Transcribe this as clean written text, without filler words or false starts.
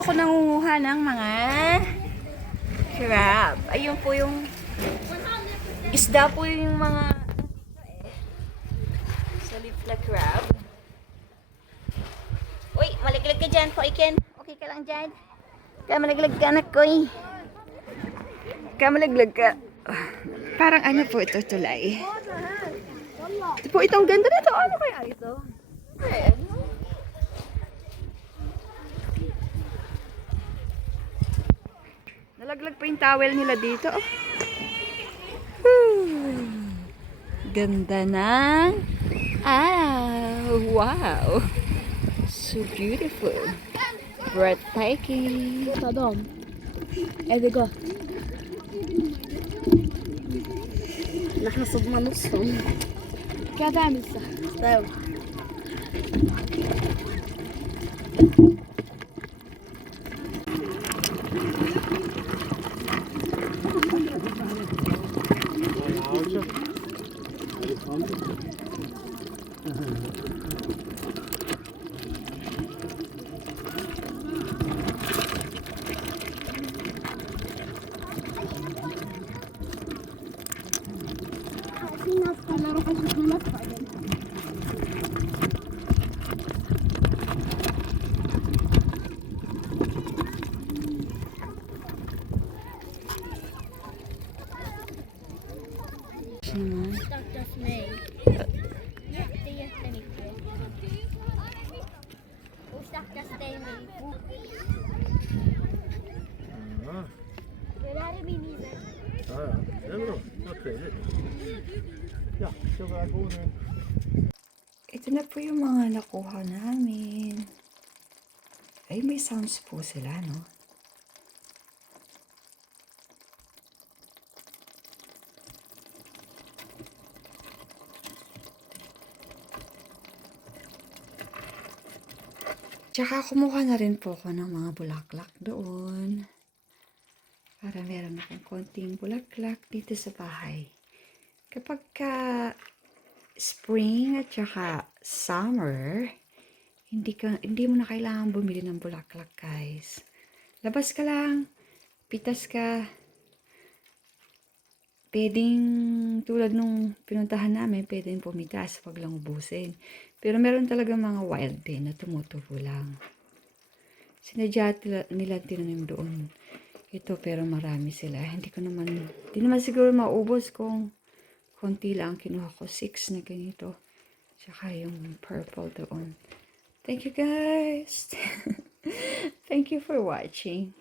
Ako nangunguha ng mga crab. Ayun po yung isda po yung mga salip na crab. Uy, malaglag ka dyan po, Iken. Okay ka lang dyan? Kaya malaglag ka, anak ko eh. Kaya malaglag ka. Parang ano po ito, tulay. Ito po, itong ganda na ito. Ano kaya ito? Eh, ano? Nalaglag pa yung towel nila dito. Ganda na. Wow. So beautiful. Breathtaking. Adam. Evde نحن صدمة نصهم قاعد أعمل صح طيب Stackars mig. Jättemycket. Och stackars dig mig. Det där är min iver. Ja, det är bra. Vad trevligt. Ja, ska vi gå nu? Ito na po yung mga nakuha namin. Ay, may sounds po sila, no? Tsaka kumuha na rin po ako ng mga bulaklak doon. Para meron akong konting bulaklak dito sa bahay. Kapag spring at tsaka summer, hindi mo na kailangan bumili ng bulaklak, guys. Labas ka lang, pitas ka. Pwedeng, tulad nung pinuntahan namin, pwedeng pumitas, wag lang ubusin. Pero meron talaga mga wild din na tumutubo lang. Sinadya nila tinanim doon. Ito, pero marami sila. Hindi naman siguro maubos kung konti lang. Kinuha ko 6 na ganito. Tsaka yung purple doon. Thank you, guys. Thank you for watching.